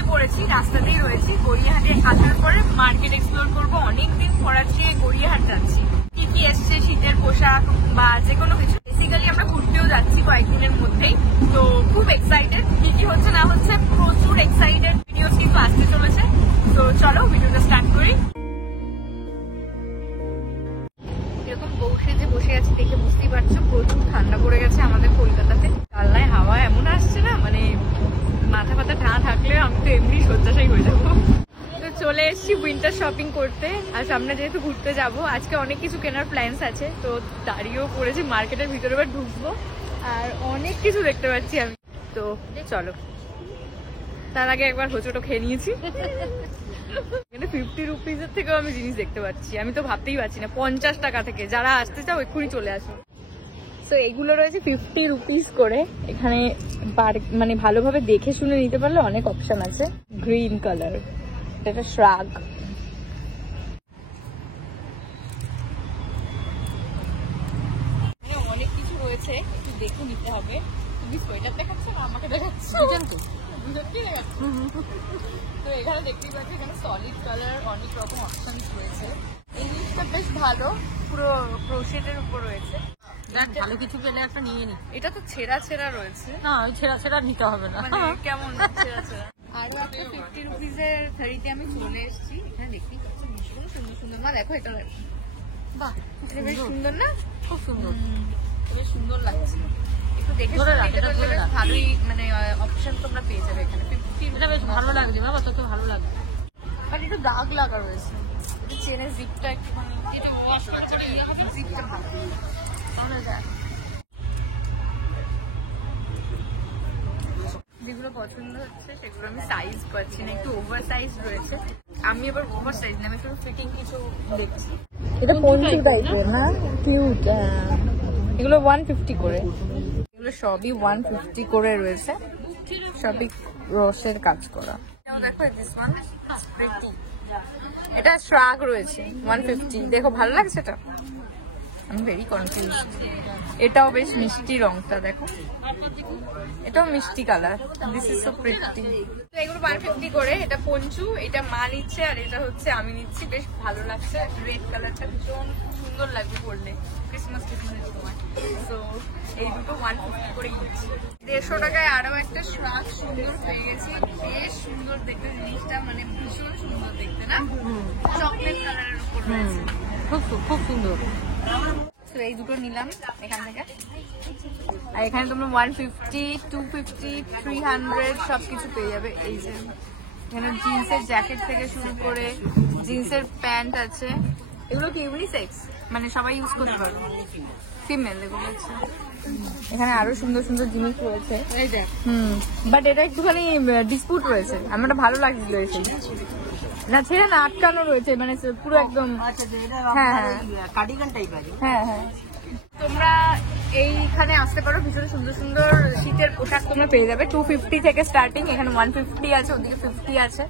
বেরিয়ে পড়েছি, রাস্তাতেই রয়েছি। গড়িয়াহাটে আসার পরে মার্কেট এক্সপ্লোর করবো। অনেকদিন পর থেকে গড়িয়াহাট যাচ্ছি। কি কি এসছে শীতের পোশাক বা যে কোনো কিছু, বেসিক্যালি আমরা ঘুরতেও যাচ্ছি কয়েকদিনের মধ্যেই। তো খুব এক্সাইটেড, কি কি হচ্ছে না হচ্ছে প্রচুর এক্সাইটেড। ভিডিওস কিন্তু আসতে চলেছে, তো চলো ভিডিওটা স্টার্ট করি। এরকম বসে আছি দেখে বুঝতেই পারছো প্রচুর ঠান্ডা পড়ে গেছে আমাদের কলকাতাতে। জানলায় হাওয়া এমন আসছে না, মানে মাথা পাতা ঢা থাকলে আমি তো এমনি শয্যাশায়ী হয়ে যাবো। তো চলে এসেছি উইন্টার শপিং করতে, আর সামনে যেহেতু ঘুরতে যাব আজকে অনেক কিছু কেনার প্ল্যানস আছে। তো দাঁড়িয়েও পড়েছি, মার্কেটের ভিতরে এবার ঢুকবো আর অনেক কিছু দেখতে পাচ্ছি আমি। তো চলো, তার আগে একবার হোঁচটো খেয়ে নিয়েছি। এখানে 50 রুপিজের থেকেও আমি জিনিস দেখতে পাচ্ছি, আমি তো ভাবতেই পারছি না। 50 টাকা থেকে যারা আসতে চাও এক্ষুনি চলে আসো। তো এগুলো রয়েছে 50 রুপিস করে। এখানে মানে ভালোভাবে দেখে শুনে নিতে পারলে অনেক অপশন আছে। গ্রিন কালার, এটা শ্রাগ। অনেক কিছু রয়েছে, একটু দেখে নিতে হবে। তুমি সোয়েটার দেখাচ্ছ না আমাকে দেখাচ্ছ? তো এখানে দেখতেই পাচ্ছি এখানে সলিড কালার অনেক রকম অপশন রয়েছে। এই জিনিসটা বেশ ভালো, পুরো ক্রোশেটের উপর রয়েছে। ভালো কিছু পেলে একটা নিয়ে নি। এটা তো ছেঁড়া ছেঁড়া রয়েছে। না, ওই ছেঁড়া নিতে হবে না। মানে কেমন ছেঁড়া ছেঁড়া। আরো একটা 50 রুপিজের শাড়িতে আমি চলে এসেছি। এখানে দেখতেই পাচ্ছি ভীষণ সুন্দর সুন্দর। মা দেখো এটা, বাহ, এটা বেশ সুন্দর না? খুব সুন্দর, বেশ সুন্দর লাগছে। একটু দেখে নিতে পারলে বেশ ভালোই, মানে অপশন তোমরা পেয়ে যাবে এখানে। 50 এটা বেশ ভালো লাগছে বাবা, তোকে ভালো লাগবে। আর একটু দাগ লাগা রয়েছে, এটা চেনের জিপটা একটু, মানে এটা ওয়াশ করে পরে ইয়ে হবে, জিপটা ভালো তাহলে যায়। যেগুলো পছন্দ হচ্ছে সেগুলো আমি সাইজ পাচ্ছি না, একটু ওভার সাইজ রয়েছে। আমি এবার ওভার সাইজ না, আমি একটু ফিটিং কিছু দেখছি। এটা পঞ্চু টাইপের না, কিউট। এগুলো 150 করে, এগুলো সবই 150 করে রয়েছে, সবই রসের কাজ করা। দেখো দিস ওয়ান প্রিটি, এটা শ্রাগ রয়েছে 150। দেখো ভালো লাগছে এটা, আমি ভেরি কনফিউজ। এটাও বেশ মিষ্টি রংটা, দেখো এটাও মিষ্টি colour. This is so pretty. তো এগুলো 150 করে। এটা পঞ্চু, এটা মা নিচ্ছে আর এটা হচ্ছে আমি নিচ্ছি। বেশ ভালো লাগছে, রেড কালারটা ভীষণ সুন্দর লাগবে পরলে ক্রিসমাস টিসমাসের সময়। তো এই দুটো 150 করেই নিচ্ছি। 150 টাকায় আরো একটা শ্রাগ সুন্দর পেয়ে গেছি। বেশ সুন্দর দেখতে জিনিসটা, মানে ভীষণ সুন্দর দেখতে না, চকলেট কালারের উপর রয়েছে, খুব সুন্দর। তো এই দুটো নিলাম এখান থেকে। আর এখানে তোমরা 150, 250, 300 সবকিছু পেয়ে যাবে। এই যে এখানে জিন্সের জ্যাকেট থেকে শুরু করে জিন্সের প্যান্ট আছে। এগুলো কি ইউনিসেক্স, মানে সবাই ইউজ করতে পারবে, ফিমেল এগুলো আছে। এখানে আরো সুন্দর সুন্দর জিনিস রয়েছে। এই দেখ, বাট এটা একটুখানি ডিসপুট রয়েছে, আমার ভালো লাগছিল এসে। না ছেড়ে না, আটকানো রয়েছে, মানে পুরো একদম। হ্যাঁ হ্যাঁ কার্ডিগান টাইপ আছে। হ্যাঁ হ্যাঁ, তোমরা এইখানে আসতে পারো। ভীষণ সুন্দর সুন্দর শীতের পোশাক তোমরা পেয়ে যাবে। 250 থেকে স্টার্টিং, এখানে 150 আছে, ওদিকে 50 আছে।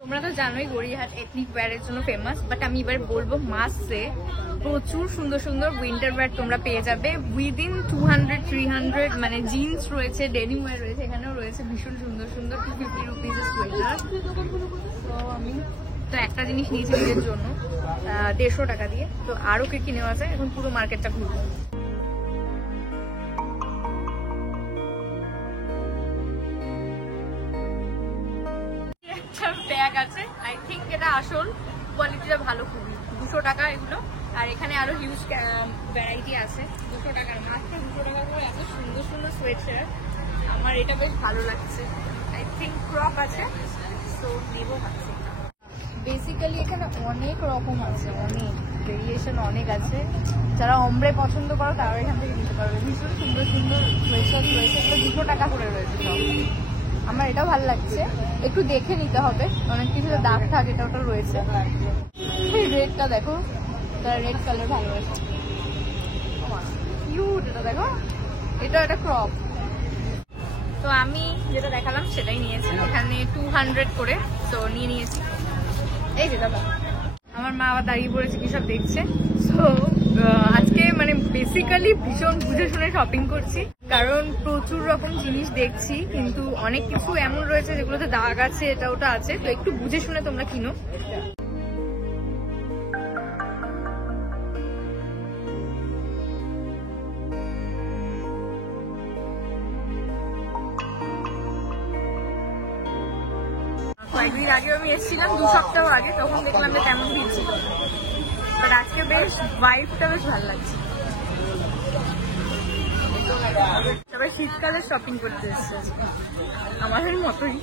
তোমরা তো জানোই গড়িয়াহাট এথনিক ওয়্যারের জন্য ফেমাস, বাট আমি এবার বলবো মাসে প্রচুর সুন্দর সুন্দর উইন্টার ওয়্যার তোমরা পেয়ে যাবে উইদিন 200, 300। মানে জিন্স রয়েছে, ডেনিম ওয়্যার রয়েছে, এখানেও রয়েছে ভীষণ সুন্দর সুন্দর 250 রুপিজের সোয়েটার। তো আমি তো একটা জিনিস নিয়েছি নিজের জন্য 150 টাকা দিয়ে। তো আরো কি কি নেওয়া যায়, এখন পুরো মার্কেটটা ঘুরবো। একটা ব্যাগ আছে, আই থিঙ্ক এটা আসল, কোয়ালিটিটা ভালো খুবই। 200 টাকা এগুলো। আর এখানে আরো হিউজ ভ্যারাইটি আছে 200 টাকার, মাত্র 200 টাকা করে এত সুন্দর সুন্দর সোয়েটার। আমার এটা বেশ ভালো লাগছে, আই থিঙ্ক ক্রপ আছে, তো নেবো ভাবছি। বেসিক্যালি এখানে অনেক রকম আছে, অনেক ভেরিয়েশন অনেক আছে। যারা অমব্রে পছন্দ করো তারা এখান থেকে নিতে পারবে। ভীষণ সুন্দর সুন্দর সোয়েটার রয়েছে, এগুলো 200 টাকা করে রয়েছে সব। আমার এটাও ভালো লাগছে, একটু দেখে নিতে হবে, অনেক কিছু দাগ থাক এটা ওটা রয়েছে। রেডটা দেখো, তার রেড কালার ভালো আছে, কিউট। এটা দেখো, এটা একটা ক্রপ। তো আমি যেটা দেখালাম সেটাই নিয়েছি, এখানে 200 করে, তো নিয়ে নিয়েছি। এই যে দাদা, আমার মা আবার দাঁড়িয়ে পড়েছে কি সব দেখছে। তো আজকে মানে বেসিক্যালি ভীষণ বুঝে শুনে শপিং করছি, কারণ প্রচুর রকম জিনিস দেখছি, কিন্তু অনেক কিছু এমন রয়েছে যেগুলোতে দাগ আছে, এটা ওটা আছে, তো একটু বুঝে শুনে তোমরা কিনো। কয়েকদিন আগে আমি এসেছিলাম, 2 সপ্তাহ আগে, তখন দেখলাম যে তেমন ভিড় ছিল, বাট আজকে বেশ ভাইবটা বেশ ভালো লাগছে। সবাই শীতকালে শপিং করতে এসছে আমাদের মতোই।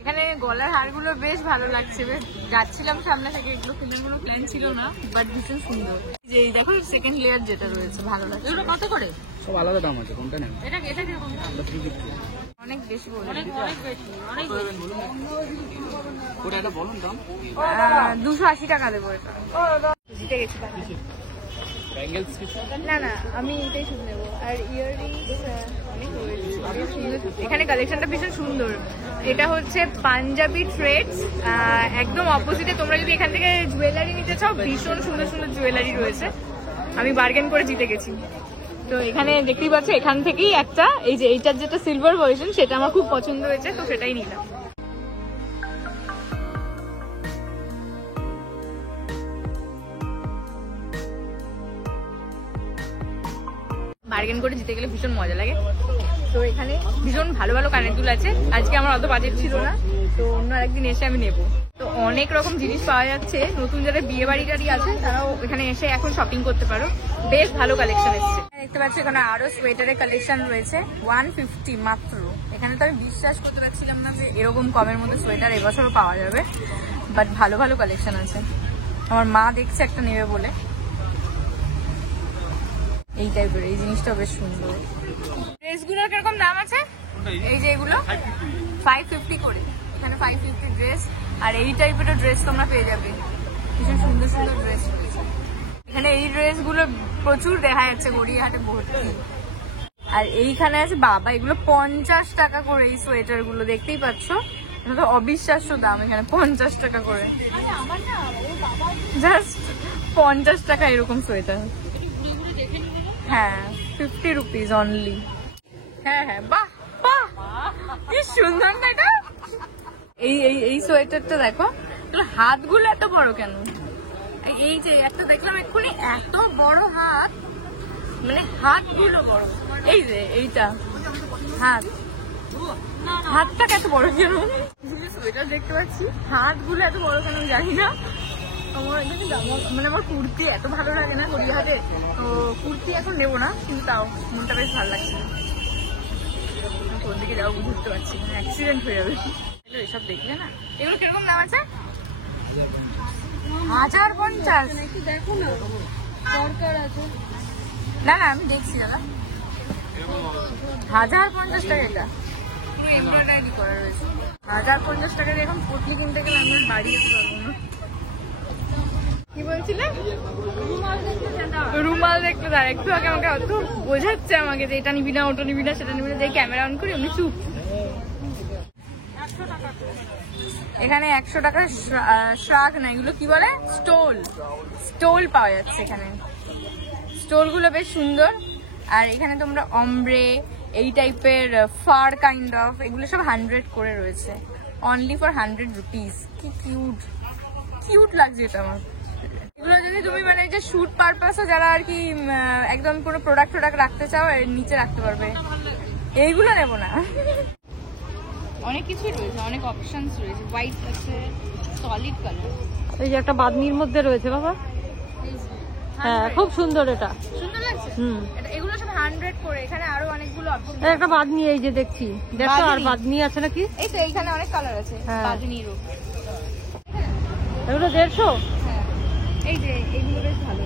এখানে গলার হারগুলো বেশ ভালো লাগছে, বেশ যাচ্ছিলাম সামনে থেকে, এগুলো কেনার কোনো প্ল্যান ছিল না, বাট ভীষণ সুন্দর। যে এই দেখো সেকেন্ড লেয়ার যেটা রয়েছে ভালো লাগছে। এগুলো কত করে? সব আলাদা দাম আছে, কোনটা নেন? এটা কিরকম? অনেক বেশি বলে, অনেক বেশি, অনেক বেশি। ওটা একটা বলুন দাম। 280 টাকা দেবো এটা। জিতে গেছি ব্যাঙ্গেলস কিছু? না না, আমি এটাই শুনে নেবো। আর ইয়াররিংস এখানে কালেকশনটা ভীষণ সুন্দর। এটা হচ্ছে পাঞ্জাবি থ্রেডস, একদম অপোজিটে। তোমরা যদি এখান থেকে জুয়েলারি নিতে চাও, ভীষণ সুন্দর সুন্দর জুয়েলারি রয়েছে। আমি বার্গেন করে জিতে গেছি। তো এখানে দেখতেই পাচ্ছ, এখান থেকেই একটা, এই যে এইটার যেটা সিলভার ভার্সন, সেটা আমার খুব পছন্দ হয়েছে, তো সেটাই নিলাম। বার্গেন করে জিতে গেলে ভীষণ মজা লাগে। তো এখানে ভীষণ ভালো ভালো কানেরগুলো আছে। আজকে আমার অত বাজেট ছিল না, তো অন্য আরেকদিন এসে আমি নেবো। তো অনেক রকম জিনিস পাওয়া যাচ্ছে। নতুন যারা বিয়ে বাড়ি টাড়ি আছে তারাও এখানে এসে এখন শপিং করতে পারো, বেশ ভালো কালেকশন এসছে। দেখতে পাচ্ছি এখানে আরো সোয়েটারের কালেকশন রয়েছে, 150 মাত্র। এখানে তো আমি বিশ্বাস করতে পারছিলাম না যে এরকম কমের মধ্যে সোয়েটার এবছরও পাওয়া যাবে, বাট ভালো ভালো কালেকশন আছে। আমার মা দেখছে একটা নেবে বলে। এই টাইপের এই জিনিসটা বেশ সুন্দর। ড্রেসগুলোর কিরকম দাম আছে? এই যে এগুলো 550 করে, এখানে 550 ড্রেস। আর এই টাইপের ড্রেস তোমরা পেয়ে যাবে, ভীষণ সুন্দর সুন্দর ড্রেস রয়েছে এখানে। এই ড্রেসগুলো প্রচুর দেখা যাচ্ছে গড়িয়াহাটে ভর্তি। আর এইখানে আছে বাবা, এগুলো 50 টাকা করে। এই সোয়েটার গুলো দেখতেই পাচ্ছ, এটা তো অবিশ্বাস্য দাম। এখানে 50 টাকা করে, জাস্ট 50 টাকা এরকম সোয়েটার। হ্যাঁ, 50 রুপিস অনলি। হ্যাঁ হ্যাঁ, বাহ বাহ, কি সুন্দর না এটা। এই এই এই সোয়েটারটা দেখো, তোর হাতগুলো এত বড় কেন? এই যে একটা দেখলাম এক্ষুনি, এত বড় হাত, মানে হাতগুলো বড়। এই যে এইটা হাতটা এত বড় কেন? সোয়েটার দেখতে পাচ্ছি, হাতগুলো এত বড় কেন জানি না। মানে আমার কুর্তি এত ভালো লাগে না গড়িয়াহাটে, তো কুর্তি এখন নেবো না, কিন্তু তাও মনটা বেশ ভালো লাগছে। কোন দিকে যাবো বুঝতে পারছি না, অ্যাক্সিডেন্ট হয়ে যাবে এসব দেখলে না। এগুলো কিরকম দাম আছে? 1050। দেখো না, দরকার আছে। না না, আমি দেখছি দাদা, 1050 টাকা। এটা পুরো এমব্রয়ডারি করা রয়েছে। 1050 টাকা দিয়ে এখন পটলি কিনতে গেলে আমি বাড়ি যেতে পারবো না। কি বলছিলে? রুমাল দেখতে দাঁড়া, একটু আগে আমাকে অত বোঝাচ্ছে আমাকে যে এটা নিবি না, ওটা নিবি না, সেটা নিবি না, যে ক্যামেরা অন করি আমি চুপ। এখানে 100 টাকার শ্রাগ না, এগুলো কি বলে, স্টোল পাওয়া যাচ্ছে এখানে। স্টোলগুলো বেশ সুন্দর। আর এখানে তোমরা অমব্রে, এই টাইপের ফার কাইন্ড অফ, এগুলো সব 100 করে রয়েছে, অনলি ফর 100 রুপিস। কি কিউট লাগছে এটা আমার। এগুলো যদি তুমি মানে যে শুট পারপাসও যারা আর কি একদম কোনো প্রোডাক্ট রাখতে চাও, এর নিচে রাখতে পারবে। এইগুলো নেবো না। অনেক কিছুই রয়েছে, অনেক অপশনস রয়েছে। হোয়াইট আছে, সলিড কালার। এই যে একটা বাদনির মধ্যে রয়েছে বাবা, হ্যাঁ খুব সুন্দর, এটা সুন্দর লাগছে। এগুলো সব 100 করে। এখানে আরো অনেকগুলো অপশন। একটা বাদনি এই যে দেখছি, দেখো আর বাদনি আছে নাকি? এই তো এইখানে অনেক কালার আছে বাদনিরও। এগুলো 150। হ্যাঁ, এই যে এইগুলো বেশ ভালো।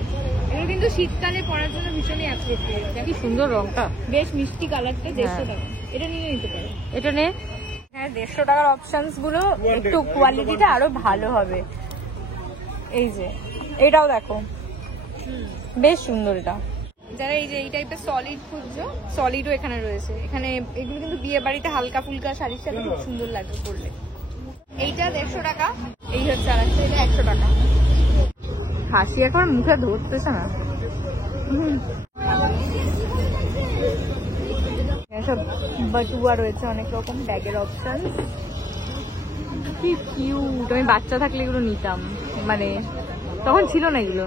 এগুলো কিন্তু শীতকালে পরার জন্য ভীষণই অ্যাপ্রোপ্রিয়েট। কি সুন্দর রংটা, বেশ মিষ্টি কালারটা। 150 টাকা। এটা নিয়ে নিতে পারো। এটা নে। হ্যাঁ, 150 টাকার অপশনস গুলো একটু কোয়ালিটিটা আরো ভালো হবে। এই যে এটাও দেখো, বেশ সুন্দর। এটা যারা এই যে এই টাইপের সলিড খুঁজছো, সলিডও এখানে রয়েছে। এখানে এগুলো কিন্তু বিয়ে বাড়িতে হালকা ফুলকা শাড়ির সাথে খুব সুন্দর লাগবে পরলে। এইটা 150 টাকা, এই হচ্ছে আর একটা, এটা 100 টাকা। হাসি এখন মুখে ধরতেছে না। সব বাটুয়া রয়েছে, অনেক রকম ব্যাগের অপশন। কি কিউট, আমি বাচ্চা থাকলে এগুলো নিতাম, মানে তখন ছিল না এগুলো।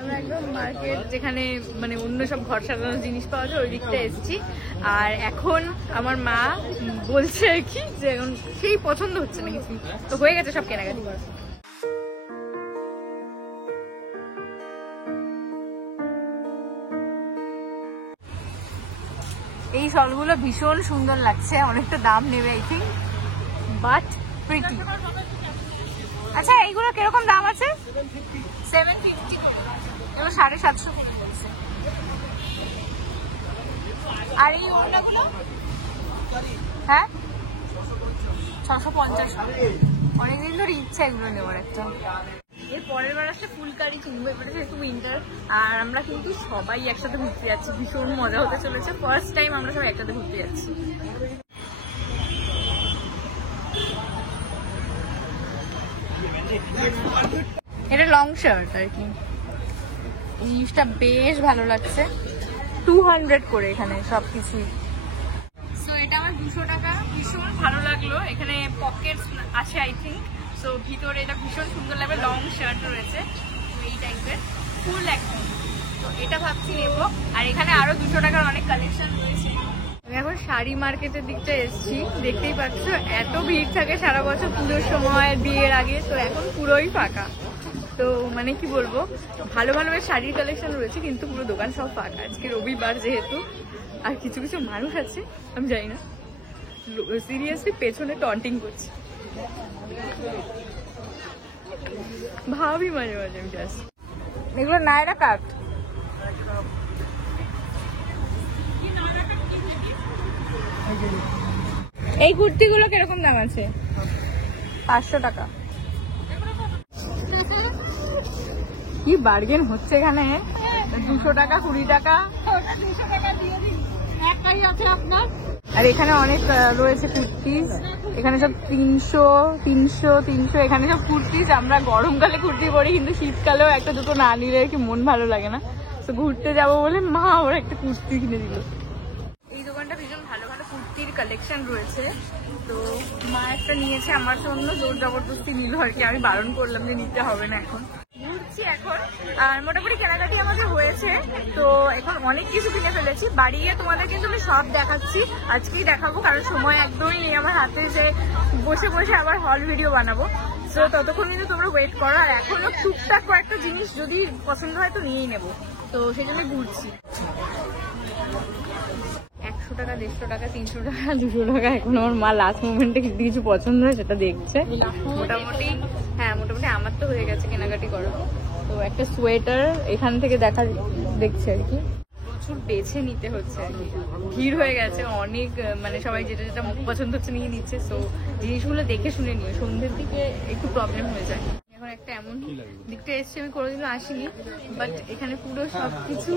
আমরা একদম মার্কেট যেখানে মানে অন্য সব ঘর সাজানোর জিনিস পাওয়া যায় ওই দিকটা এসেছি। আর এখন আমার মা বলছে আর কি যে এখন সেই পছন্দ হচ্ছে না কিছু, তো হয়ে গেছে সব কেনাকাটি করা। এই শলগুলো ভীষণ সুন্দর লাগছে, অনেকটা দাম নেবে আই থিঙ্ক, বাট প্রিটি। আচ্ছা এইগুলো কিরকম দাম আছে? 750, এগুলো 750 করে বলছে। আর এই ওড়নাগুলো হ্যাঁ 650। অনেকদিন ধরে ইচ্ছা এগুলো নেওয়ার একটা। এর পরের বার আসলে ফুলকারি কিনবো, এবারে যেহেতু উইন্টার আর আমরা কিন্তু সবাই একসাথে ঘুরতে যাচ্ছি, ভীষণ মজা হতে চলেছে। ফার্স্ট টাইম আমরা সবাই একসাথে ঘুরতে যাচ্ছি। এটা লং শার্ট আর কি, এই জিনিসটা বেশ ভালো লাগছে। 200 করে এখানে সবকিছুই। সো এটা আমার 200 টাকা, ভীষণ ভালো লাগলো। এখানে পকেটস আছে আই থিঙ্ক, সো ভিতরে এটা ভীষণ সুন্দর লাগবে। লং শার্ট রয়েছে এই টাইপের, ফুল একদম। তো এটা ভাবছি নেবো। আর এখানে আরো 200 টাকার অনেক কালেকশন রয়েছে। আমি এখন শাড়ি মার্কেটের দিকটা এসেছি, দেখতেই পাচ্ছ এত ভিড় থাকে সারা বছর পুজোর সময়, বিয়ের আগে, তো এখন পুরোই ফাঁকা। তো মানে কি বলবো, ভালো ভালো শাড়ির কালেকশন রয়েছে কিন্তু পুরো দোকান সব ফাঁকা। আজকে রবিবার যেহেতু, আর কিছু কিছু মানুষ আছে আমি জানি না, সিরিয়াসলি পেছনে টন্টিং করছে, ভাবি মাঝে মাঝে আমি জাস্ট। এগুলো নায়রা কাট। এই কুর্তিগুলো কিরকম দাম আছে? 500 টাকা। কি বার্গেন হচ্ছে এখানে, 200 টাকা 20 টাকা। একটাই আছে আপনার। আর এখানে অনেক রয়েছে কুর্তিজ, এখানে সব 300। এখানে সব কুর্তিজ। আমরা গরমকালে কুর্তি পরি কিন্তু শীতকালেও একটা দুটো না নিলে কি মন ভালো লাগে না। তো ঘুরতে যাবো বলে মা ওরা একটা কুর্তি কিনে দিল। এই দোকানটা ভীষণ ভালো ভালো কুর্তির কালেকশন রয়েছে। তো মা একটা নিয়েছে আমার জন্য, জোর জবরদস্তি নিল আর কি, আমি বারণ করলাম যে নিতে হবে না। এখন ঘুরছি এখন, আর মোটামুটি কেনাকাটি আমাদের হয়েছে। তো এখন অনেক কিছু কিনে ফেলেছি, বাড়ি গিয়ে তোমাদের কিন্তু আমি সব দেখাচ্ছি, আজকেই দেখাবো, কারণ সময় একদমই নেই আমার হাতে যে বসে বসে আবার হল ভিডিও বানাবো। তো ততক্ষণ কিন্তু তোমরা ওয়েট করো। আর এখনো টুকটাক কয়েকটা জিনিস যদি পছন্দ হয় তো নিয়েই নেবো, তো সেই জন্য ঘুরছি। 100 টাকা, 150 টাকা, 300 টাকা, 200 টাকা। এখন আমার মা লাস্ট মোমেন্টে কিছু পছন্দ হয় সেটা দেখছে। মোটামুটি হ্যাঁ, মোটামুটি আমার তো হয়ে গেছে কেনাকাটি করো। তো একটা সোয়েটার এখান থেকে দেখছে আর কি, প্রচুর বেছে নিতে হচ্ছে আর কি, ভিড় হয়ে গেছে অনেক, মানে সবাই যেটা যেটা পছন্দ হচ্ছে নিয়ে নিচ্ছে। সো জিনিসগুলো দেখে শুনে নিও, সন্ধ্যের দিকে একটু প্রবলেম হয়ে যায়। এখন একটা এমন দিকটা এসছে আমি কোনোদিনও আসিনি, বাট এখানে পুরো সবকিছু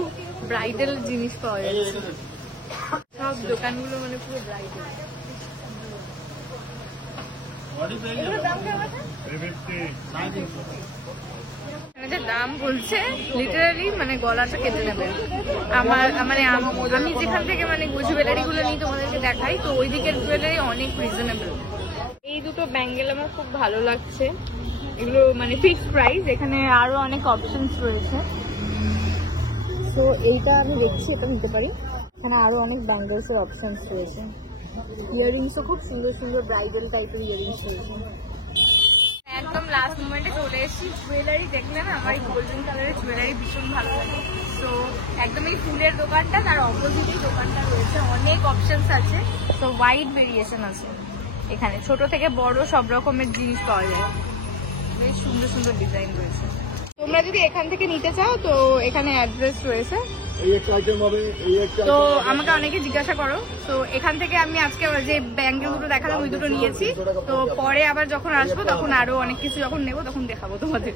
ব্রাইডাল জিনিস পাওয়া যাচ্ছে, সব দোকানগুলো মানে পুরো ব্রাইডাল। দাম বলছে লিটারালি মানে গলাটা কেটে নেবে আমার। মানে আমি যেখান থেকে মানে জুয়েলারি গুলো নিই তোমাদেরকে দেখাই, তো ওই দিকের জুয়েলারি অনেক রিজনেবল। এই দুটো ব্যাঙ্গেল আমার খুব ভালো লাগছে, এগুলো মানে ফিক্সড প্রাইস, এখানে আরো অনেক অপশনস রয়েছে। তো এইটা আমি দেখছি, এটা নিতে পারি। এখানে আরো অনেক ব্যাঙ্গেলস এর অপশনস রয়েছে, ইয়াররিংসও খুব সুন্দর সুন্দর ব্রাইডাল টাইপের ইয়াররিংস রয়েছে। একদম লাস্ট মোমেন্টে চলে এসেছি, জুয়েলারি দেখলে না আমার এই গোল্ডেন কালারের জুয়েলারি ভীষণ ভালো লাগে। তো একদম এই ফুলের দোকানটা, তার অপোজিটেই দোকানটা রয়েছে, অনেক অপশনস আছে। তো ওয়াইড ভেরিয়েশন আছে এখানে, ছোট থেকে বড় সব রকমের জিনিস পাওয়া যায়, বেশ সুন্দর সুন্দর ডিজাইন রয়েছে। তোমরা যদি এখান থেকে নিতে চাও তো এখানে অ্যাড্রেস রয়েছে। তো আমাকে অনেকে জিজ্ঞাসা করো, তো এখান থেকে আমি আজকে যে ব্যাঙ্গেল দুটো দেখালাম ওই দুটো নিয়েছি। তো পরে আবার যখন আসবো তখন আরো অনেক কিছু যখন নেবো তখন দেখাবো তোমাদের।